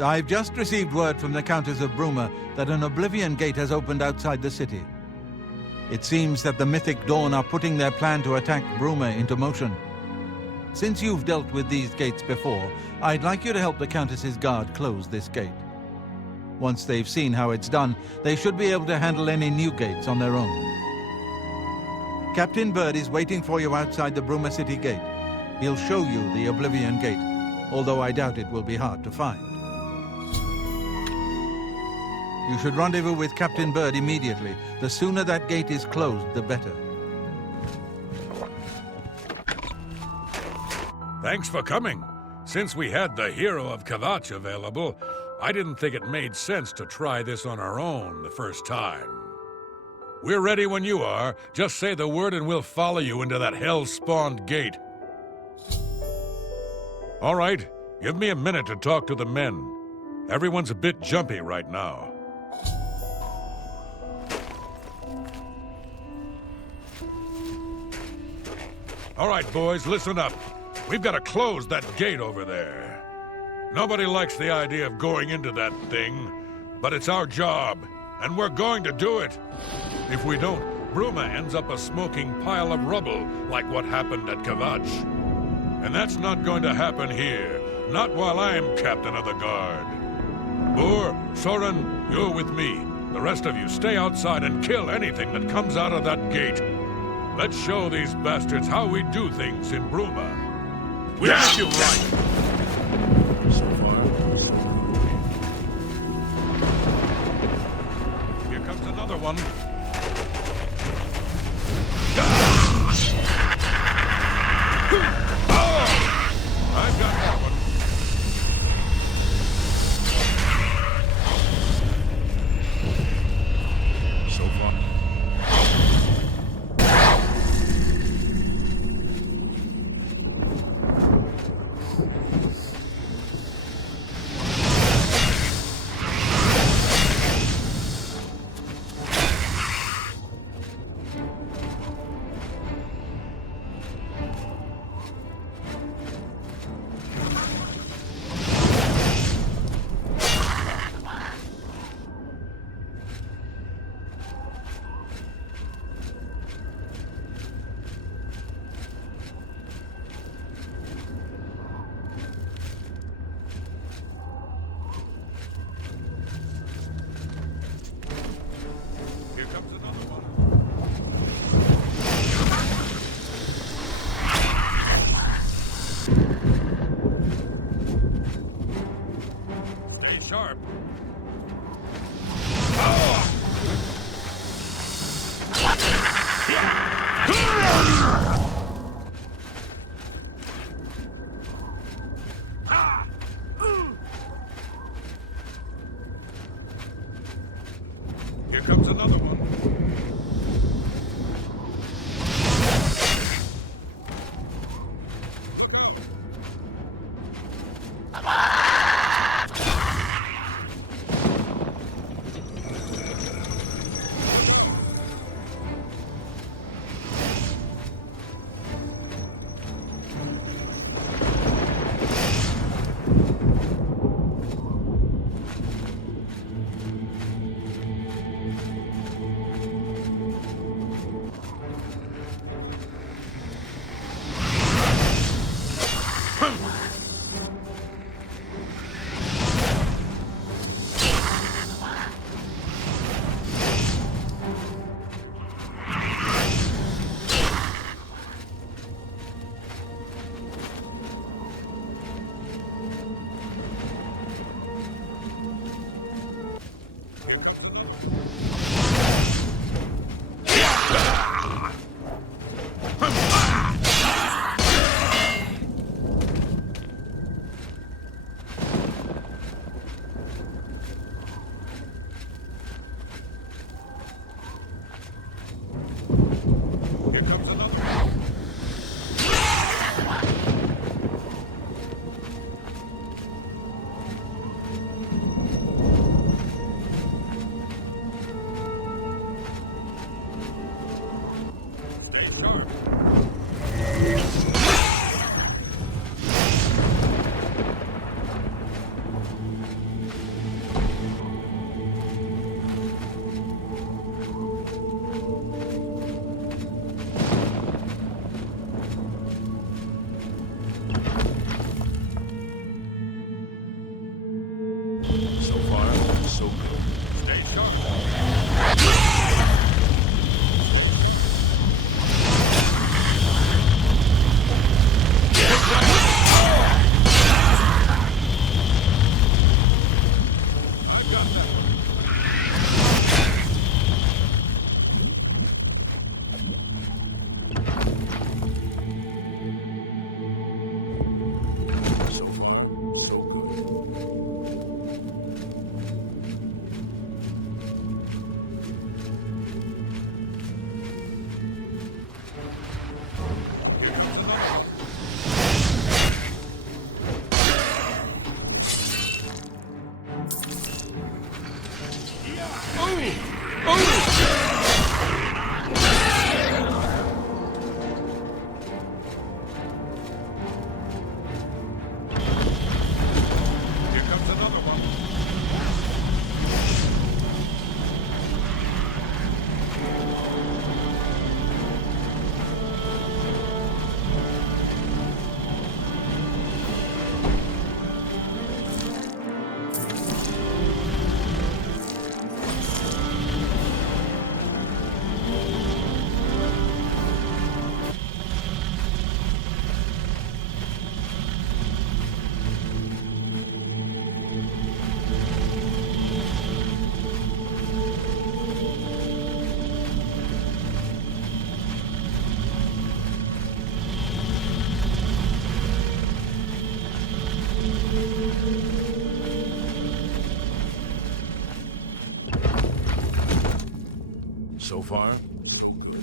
I've just received word from the Countess of Bruma that an Oblivion gate has opened outside the city. It seems that the Mythic Dawn are putting their plan to attack Bruma into motion. Since you've dealt with these gates before, I'd like you to help the Countess's guard close this gate. Once they've seen how it's done, they should be able to handle any new gates on their own. Captain Bird is waiting for you outside the Bruma City gate. He'll show you the Oblivion gate, although I doubt it will be hard to find. You should rendezvous with Captain Bird immediately. The sooner that gate is closed, the better. Thanks for coming. Since we had the hero of Kvatch available, I didn't think it made sense to try this on our own the first time. We're ready when you are. Just say the word and we'll follow you into that hell-spawned gate. All right, give me a minute to talk to the men. Everyone's a bit jumpy right now. All right, boys, listen up. We've got to close that gate over there. Nobody likes the idea of going into that thing, but it's our job, and we're going to do it. If we don't, Bruma ends up a smoking pile of rubble, like what happened at Kvatch. And that's not going to happen here, not while I'm captain of the guard. Boor, Soren, you're with me. The rest of you stay outside and kill anything that comes out of that gate. Let's show these bastards how we do things in Bruma. We'll make you right. So far, here comes another one. I've got that one. So far. Sharp. Here comes another one. so good. Stay sharp. I've got that. So far, so good. Here comes another one. So far, so good.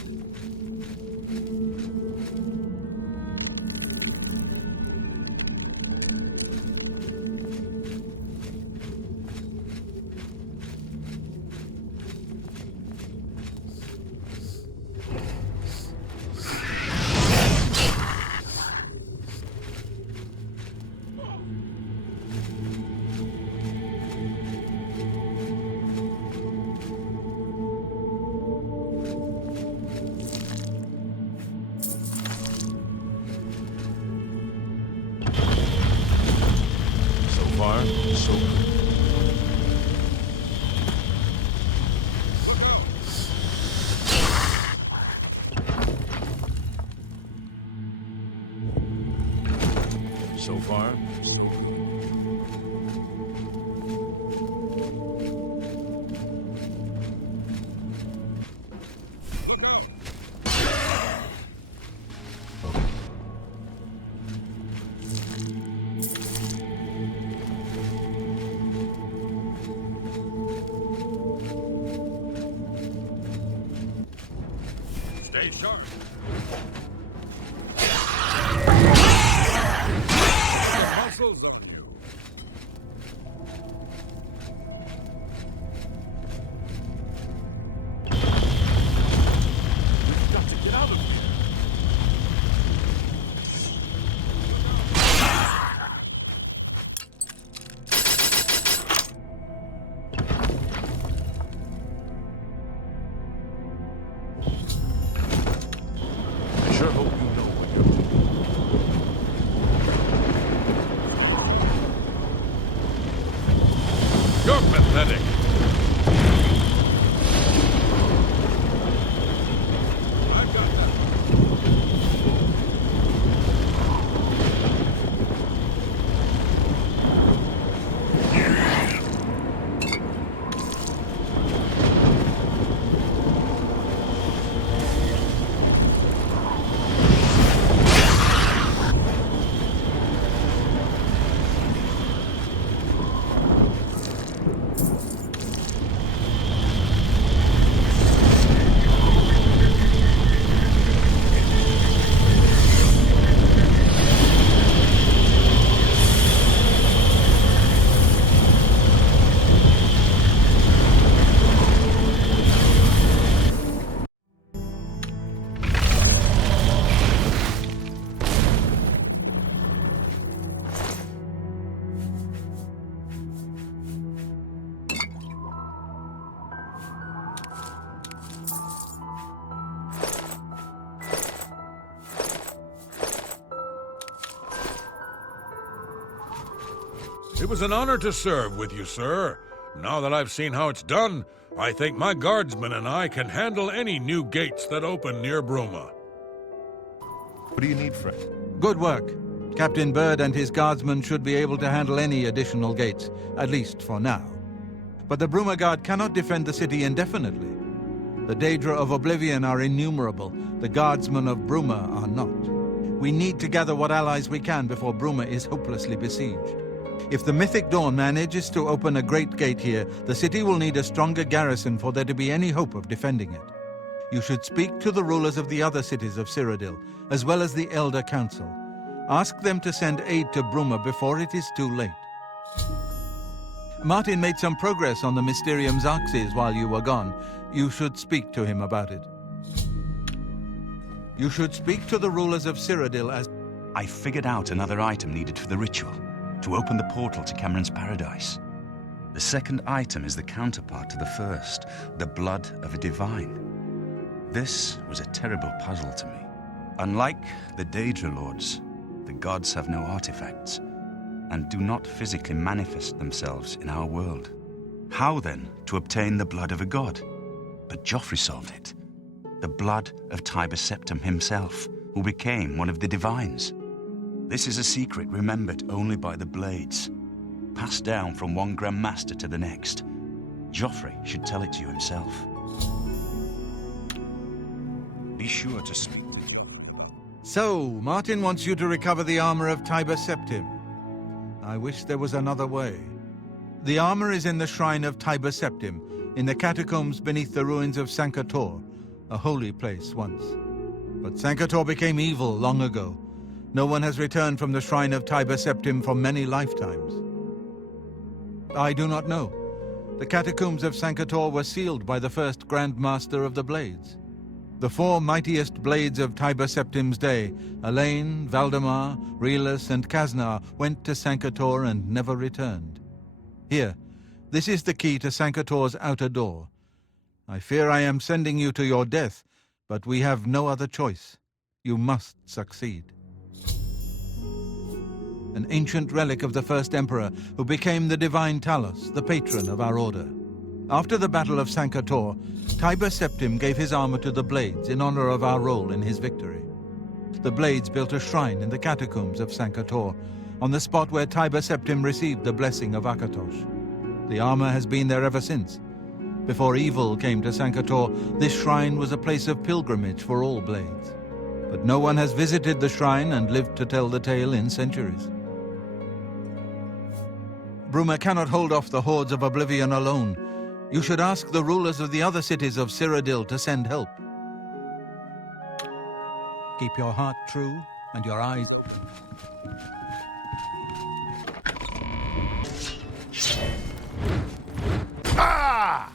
So far, so good. So far, so good. Look out. Stay sharp. The muscles of you. We've got to get out of here. I sure hope you know what you're doing. You're pathetic. I've got that. It was an honor to serve with you, sir. Now that I've seen how it's done, I think my guardsmen and I can handle any new gates that open near Bruma. What do you need, Fred? Good work. Captain Bird and his guardsmen should be able to handle any additional gates, at least for now. But the Bruma Guard cannot defend the city indefinitely. The Daedra of Oblivion are innumerable. The guardsmen of Bruma are not. We need to gather what allies we can before Bruma is hopelessly besieged. If the Mythic Dawn manages to open a great gate here, the city will need a stronger garrison for there to be any hope of defending it. You should speak to the rulers of the other cities of Cyrodiil, as well as the Elder Council. Ask them to send aid to Bruma before it is too late. Martin made some progress on the Mysterium Xarxes while you were gone. You should speak to him about it. You should speak to the rulers of Cyrodiil as... I figured out another item needed for the ritual, to open the portal to Cameron's paradise. The second item is the counterpart to the first, the blood of a divine. This was a terrible puzzle to me. Unlike the Daedra Lords, the gods have no artifacts, and do not physically manifest themselves in our world. How then to obtain the blood of a god? But Joffrey solved it. The blood of Tiber Septim himself, who became one of the divines. This is a secret remembered only by the Blades, passed down from one Grand Master to the next. Joffrey should tell it to you himself. Be sure to speak to Joffrey. So, Martin wants you to recover the armor of Tiber Septim. I wish there was another way. The armor is in the shrine of Tiber Septim, in the catacombs beneath the ruins of Sankator, a holy place once. But Sankator became evil long ago. No one has returned from the shrine of Tiber Septim for many lifetimes. I do not know. The catacombs of Sankator were sealed by the first Grand Master of the Blades. The four mightiest blades of Tiber Septim's day, Elaine, Valdemar, Relus, and Kaznar, went to Sankator and never returned. Here, this is the key to Sankator's outer door. I fear I am sending you to your death, but we have no other choice. You must succeed. An ancient relic of the first emperor who became the divine Talos, the patron of our order. After the Battle of Sankator, Tiber Septim gave his armor to the Blades in honor of our role in his victory. The Blades built a shrine in the catacombs of Sankator, on the spot where Tiber Septim received the blessing of Akatosh. The armor has been there ever since. Before evil came to Sankator, this shrine was a place of pilgrimage for all Blades. But no one has visited the shrine and lived to tell the tale in centuries. Bruma cannot hold off the hordes of Oblivion alone. You should ask the rulers of the other cities of Cyrodiil to send help. Keep your heart true and your eyes... Ah!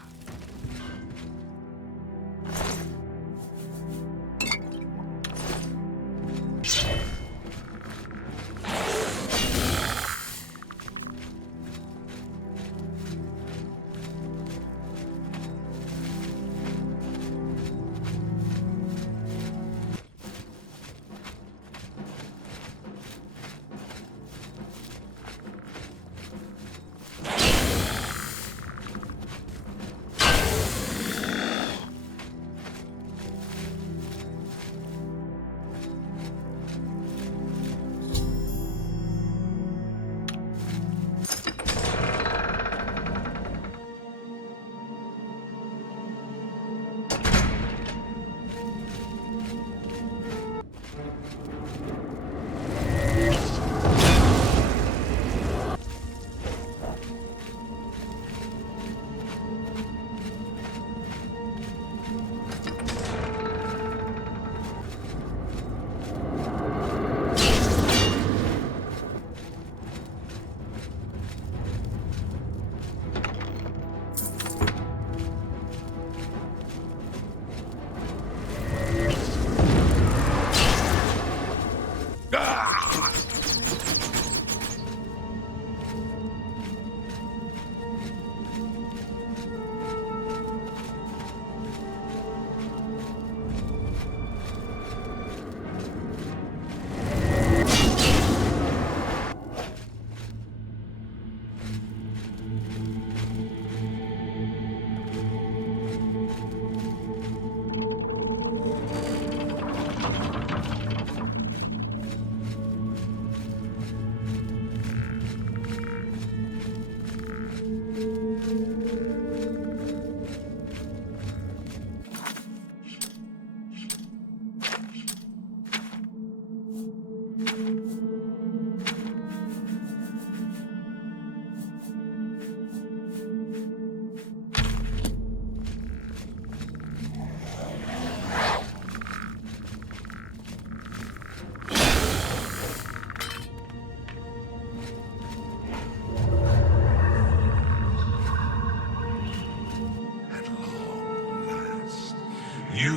You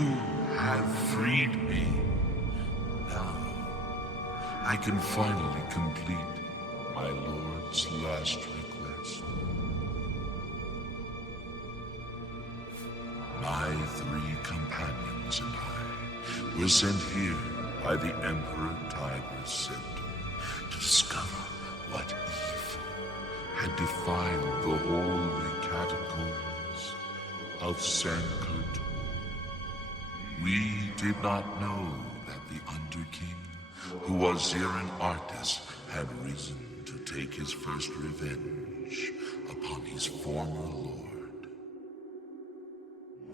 have freed me. Now, I can finally complete my lord's last request. My 3 companions and I were sent here by the Emperor Tiber Septim to discover what evil had defiled the holy catacombs of Sankut. We did not know that the Underking, who was here an artist, had risen to take his first revenge upon his former lord.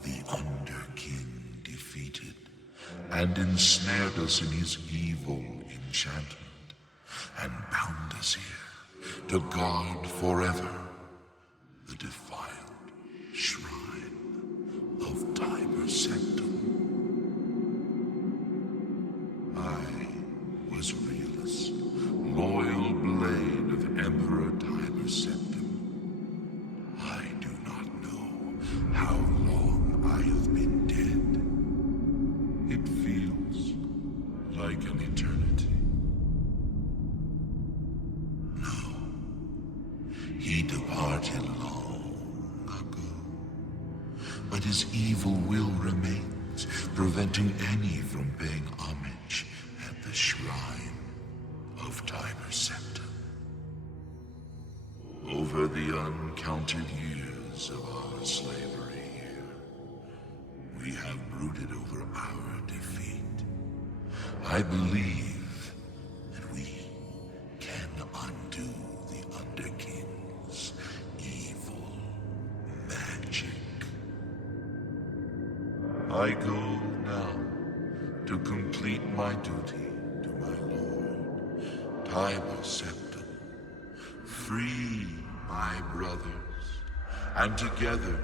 The Underking defeated and ensnared us in his evil enchantment and bound us here to guard forever the defiled shrine of Tiber Septim. I was Realus, loyal blade of Emperor Tiber Septim. I do not know how long I have been dead. It feels like an eternity. No, he departed long ago, but his evil will remains, preventing any from paying homage at the shrine of Tiber Septim. Over the uncounted years of our slavery here, we have brooded over our defeat. I believe that we can undo the Underking's evil magic. I go now to complete my duty to my lord, Tiber Septim. Free my brothers, and together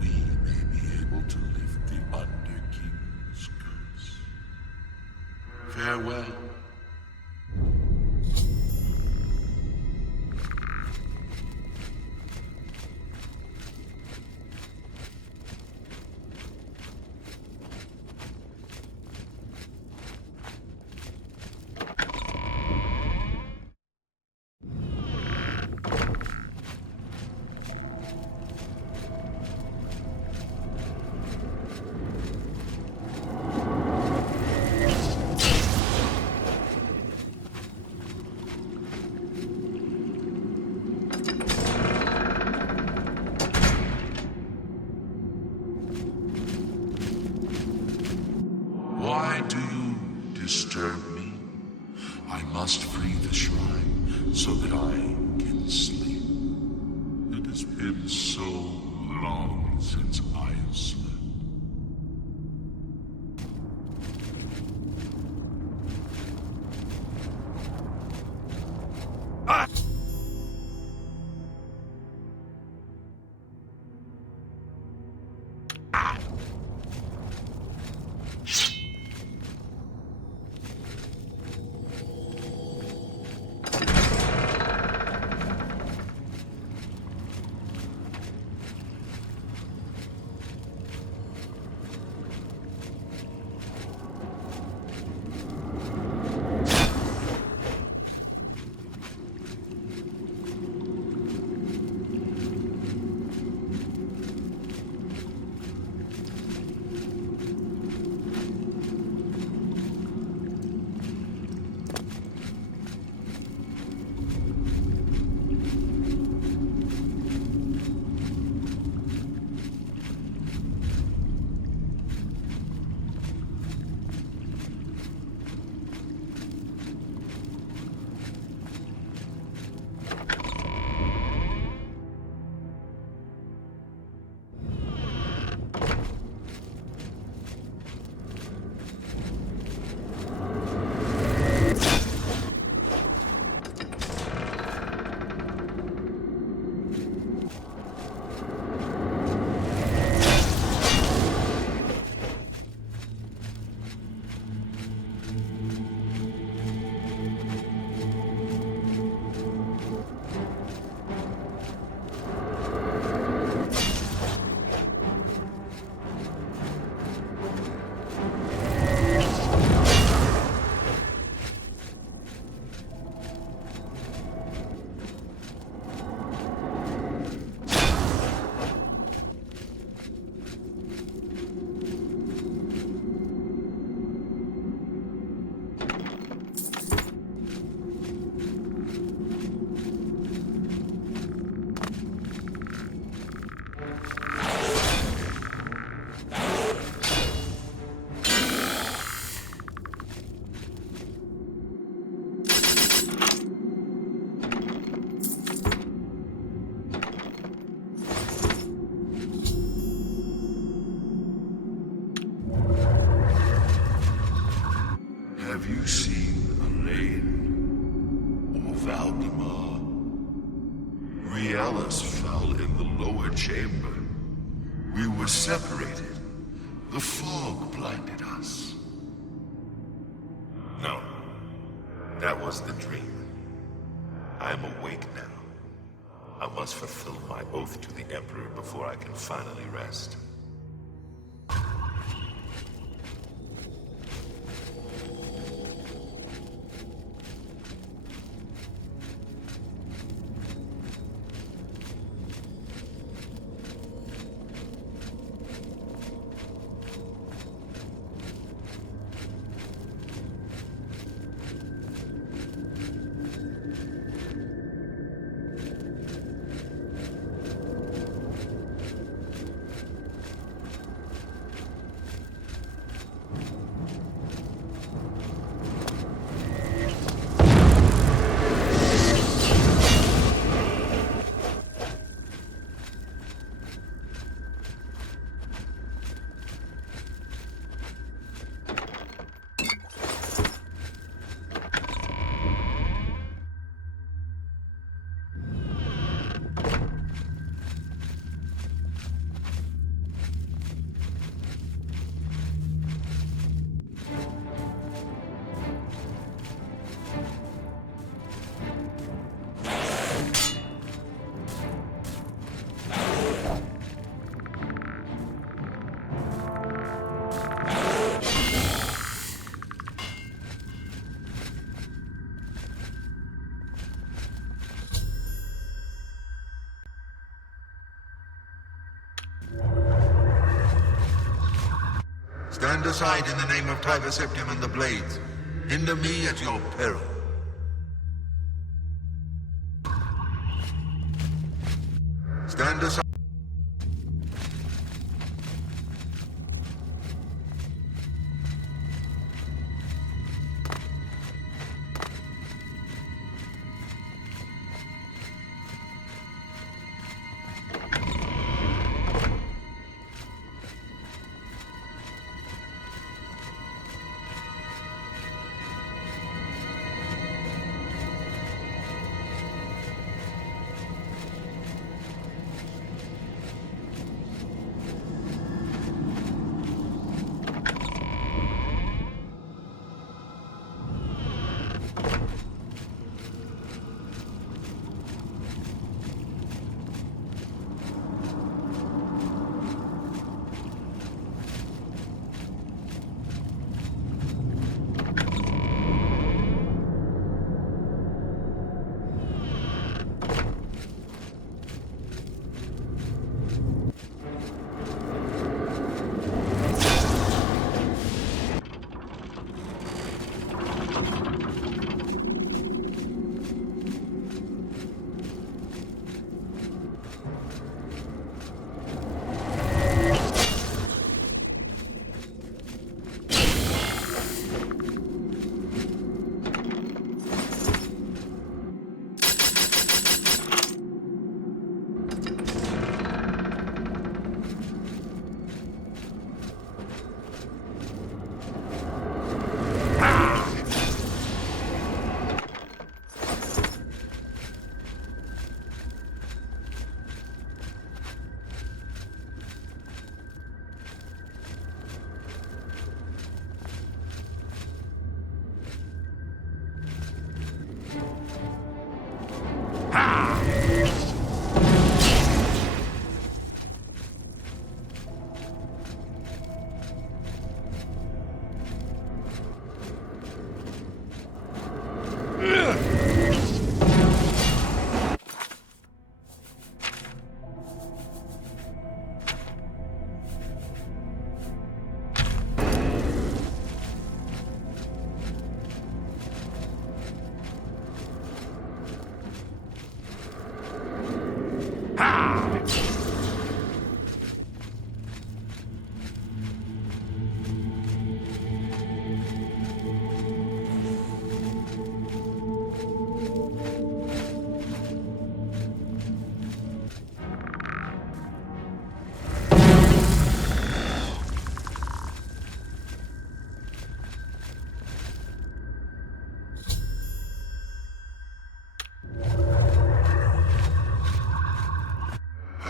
we may be able to lift the Underking's curse. Farewell. Why do you disturb me? I must free the shrine so that I can sleep. It has been so long since I have slept. us fell in the lower chamber. We were separated. The fog blinded us. No, that was the dream. I'm awake now. I must fulfill my oath to the Emperor before I can finally rest. Stand aside in the name of Tiber, Septim, and the Blades. Hinder me at your peril. Stand aside.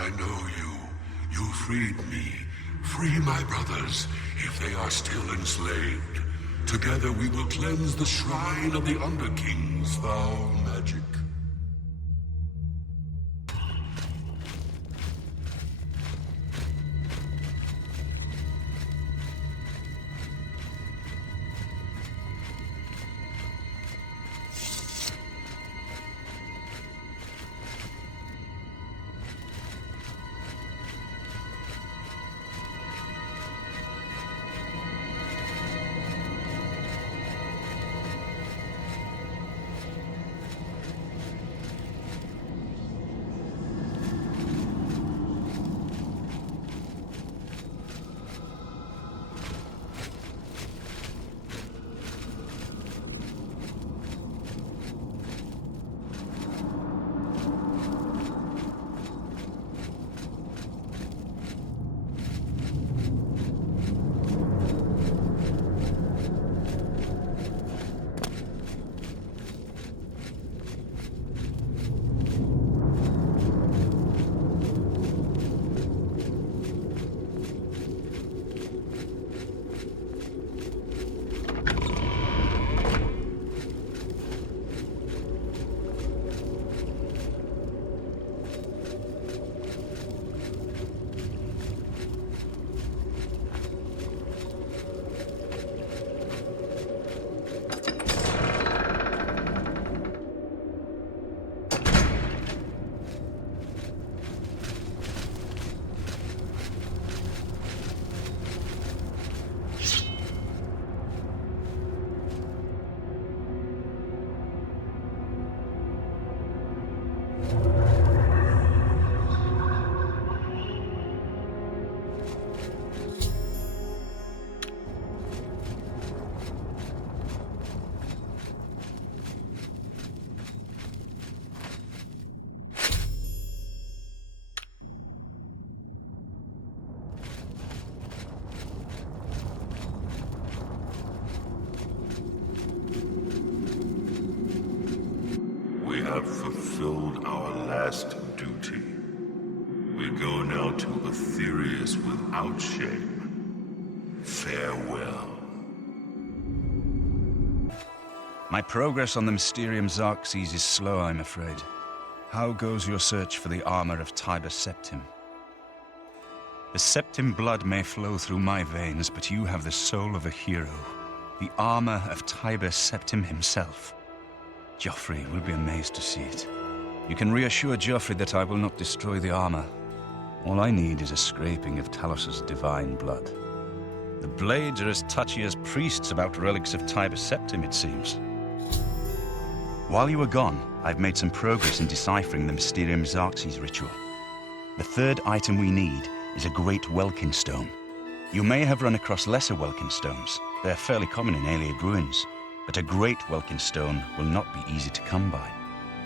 I know you. You freed me. Free my brothers, if they are still enslaved. Together we will cleanse the shrine of the Underking's foul magic. We have fulfilled our last duty. We go now to Aetherius without shame. Farewell. My progress on the Mysterium Xerxes is slow, I'm afraid. How goes your search for the armor of Tiber Septim? The Septim blood may flow through my veins, but you have the soul of a hero. The armor of Tiber Septim himself. Joffrey will be amazed to see it. You can reassure Joffrey that I will not destroy the armor. All I need is a scraping of Talos's divine blood. The Blades are as touchy as priests about relics of Tiber Septim, it seems. While you were gone, I've made some progress in deciphering the Mysterium Xerxes ritual. The third item we need is a great Welkin stone. You may have run across lesser Welkin stones. They're fairly common in Ayleid ruins, but a great Welkin stone will not be easy to come by.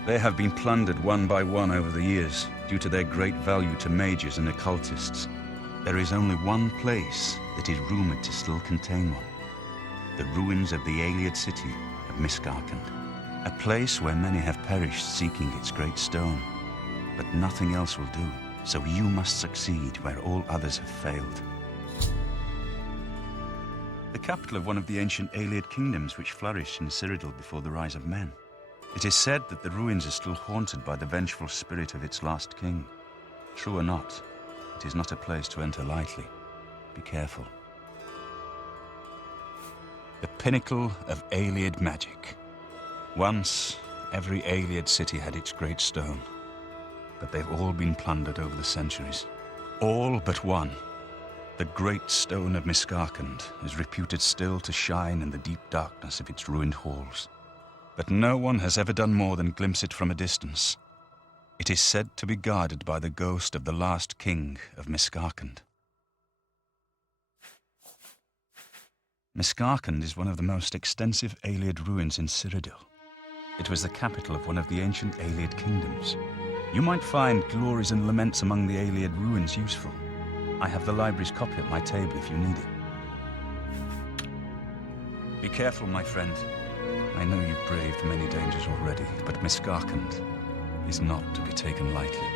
They have been plundered one by one over the years, due to their great value to mages and occultists. There is only one place that is rumored to still contain one. The ruins of the Ayleid city of Miskarkand. A place where many have perished seeking its great stone. But nothing else will do, so you must succeed where all others have failed. The capital of one of the ancient Ayleid kingdoms which flourished in Cyrodiil before the rise of men. It is said that the ruins are still haunted by the vengeful spirit of its last king. True or not, it is not a place to enter lightly. Be careful. The pinnacle of Ayleid magic. Once, every Ayleid city had its great stone, but they've all been plundered over the centuries. All but one. The great stone of Miskarkand is reputed still to shine in the deep darkness of its ruined halls. But no one has ever done more than glimpse it from a distance. It is said to be guarded by the ghost of the last king of Miskarkand. Miskarkand is one of the most extensive Ayleid ruins in Cyrodiil. It was the capital of one of the ancient Ayleid kingdoms. You might find glories and laments among the Ayleid ruins useful. I have the library's copy at my table if you need it. Be careful, my friend. I know you've braved many dangers already, but Miskarkand is not to be taken lightly.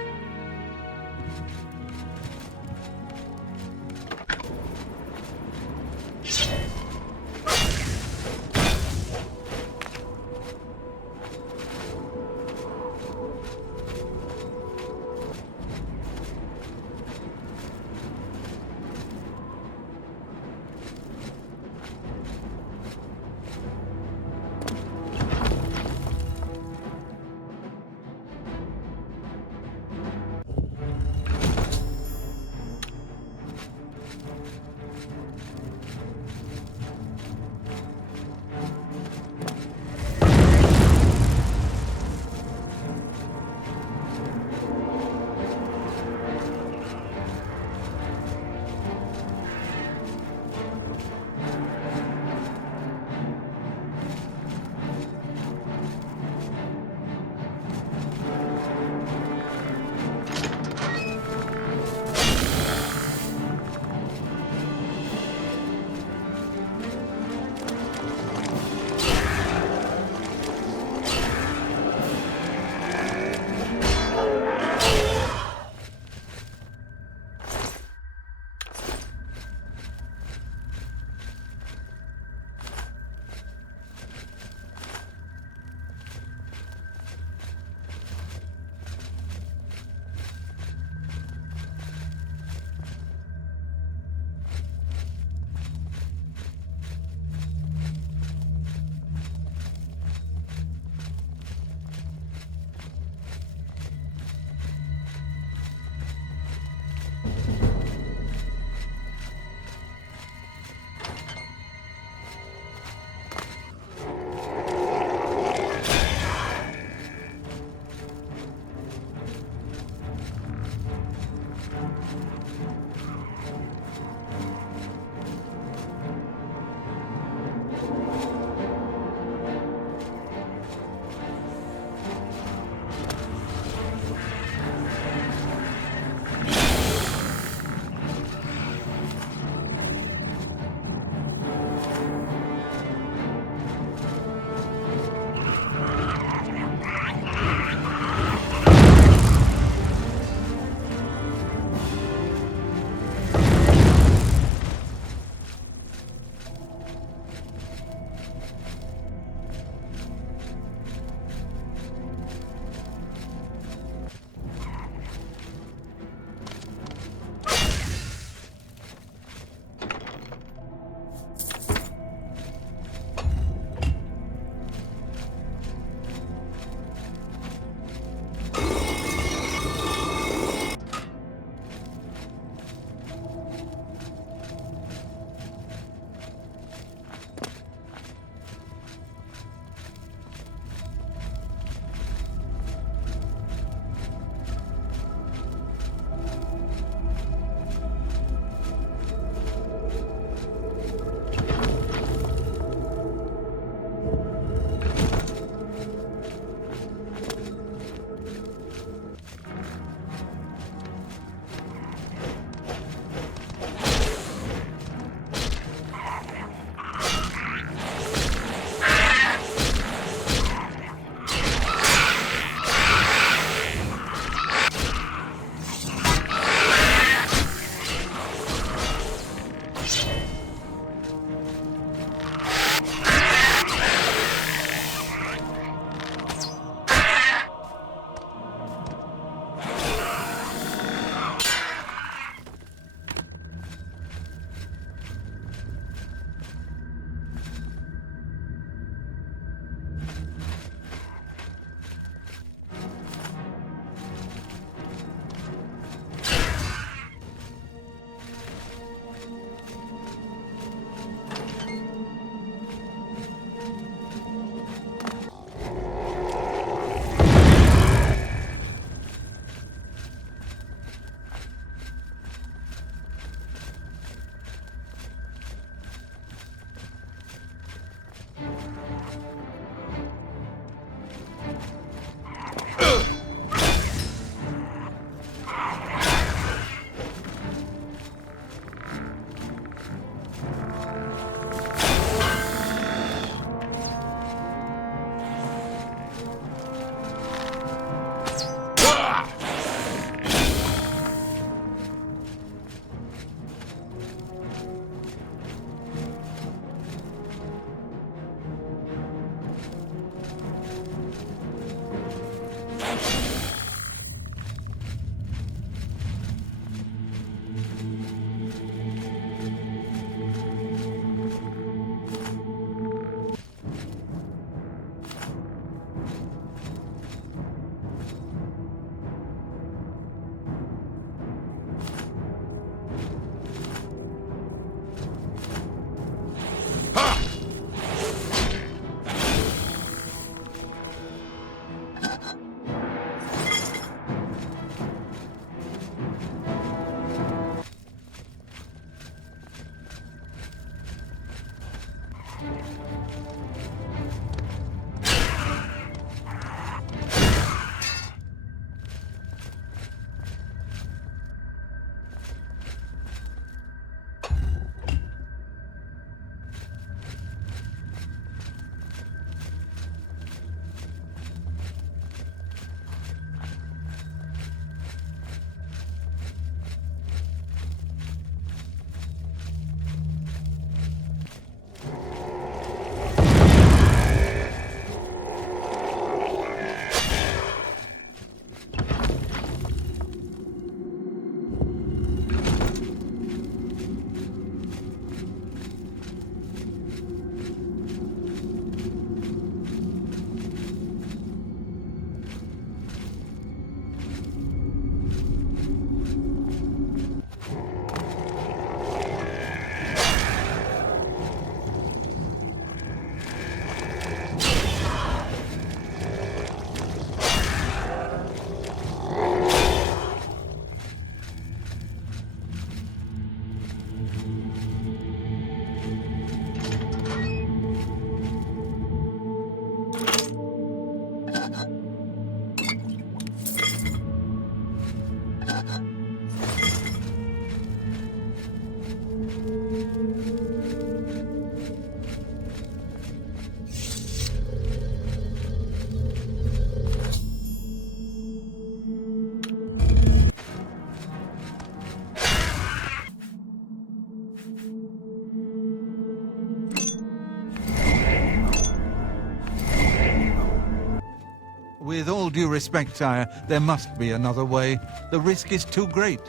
due respect, sire, there must be another way. The risk is too great.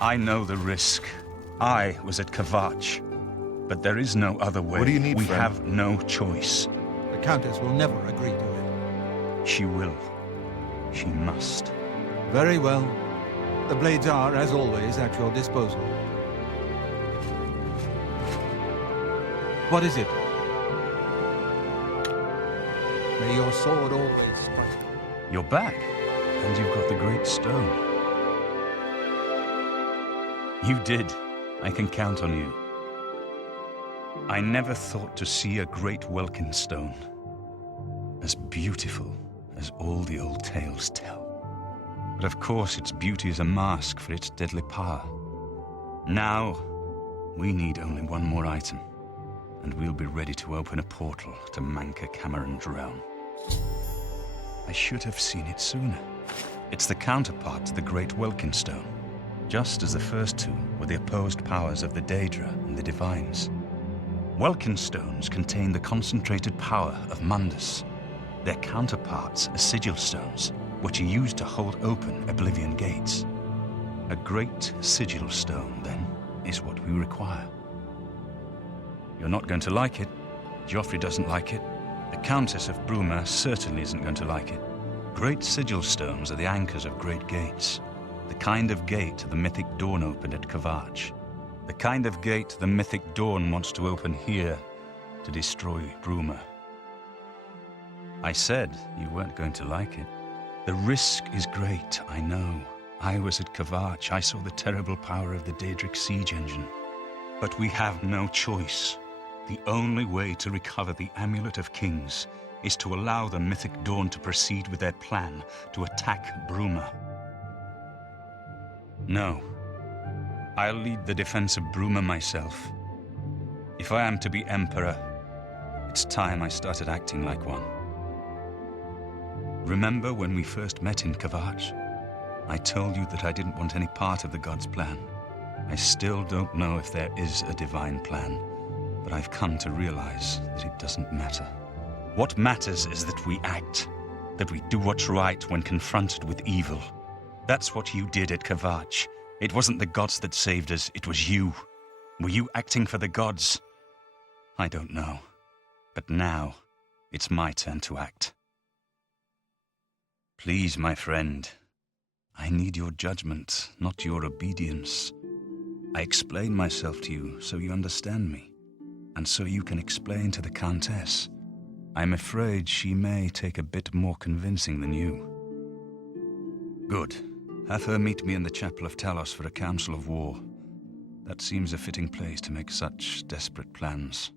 I know the risk. I was at Kvatch. But there is no other way. What do you need, We friend? have no choice. The Countess will never agree to it. She will. She must. Very well. The blades are, as always, at your disposal. What is it? May your sword always strike. You're back, and you've got the Great Stone. You did. I can count on you. I never thought to see a great Welkin stone, as beautiful as all the old tales tell. But of course its beauty is a mask for its deadly power. Now, we need only one more item, and we'll be ready to open a portal to Manka Cameron's realm. I should have seen it sooner. It's the counterpart to the Great Welkin Stone, just as the first two were the opposed powers of the Daedra and the Divines. Welkin stones contain the concentrated power of Mundus. Their counterparts are sigil stones, which are used to hold open Oblivion gates. A great sigil stone, then, is what we require. You're not going to like it. Joffrey doesn't like it. The Countess of Bruma certainly isn't going to like it. Great sigil stones are the anchors of great gates. The kind of gate the mythic Dawn opened at Kvatch. The kind of gate the mythic Dawn wants to open here to destroy Bruma. I said you weren't going to like it. The risk is great, I know. I was at Kvatch. I saw the terrible power of the Daedric siege engine. But we have no choice. The only way to recover the Amulet of Kings is to allow the mythic Dawn to proceed with their plan to attack Bruma. No. I'll lead the defense of Bruma myself. If I am to be Emperor, it's time I started acting like one. Remember when we first met in Kvatch? I told you that I didn't want any part of the gods' plan. I still don't know if there is a divine plan, but I've come to realize that it doesn't matter. What matters is that we act, that we do what's right when confronted with evil. That's what you did at Kvatch. It wasn't the gods that saved us, it was you. Were you acting for the gods? I don't know. But now, it's my turn to act. Please, my friend, I need your judgment, not your obedience. I explain myself to you so you understand me, and so you can explain to the Countess. I'm afraid she may take a bit more convincing than you. Good. Have her meet me in the Chapel of Talos for a council of war. That seems a fitting place to make such desperate plans.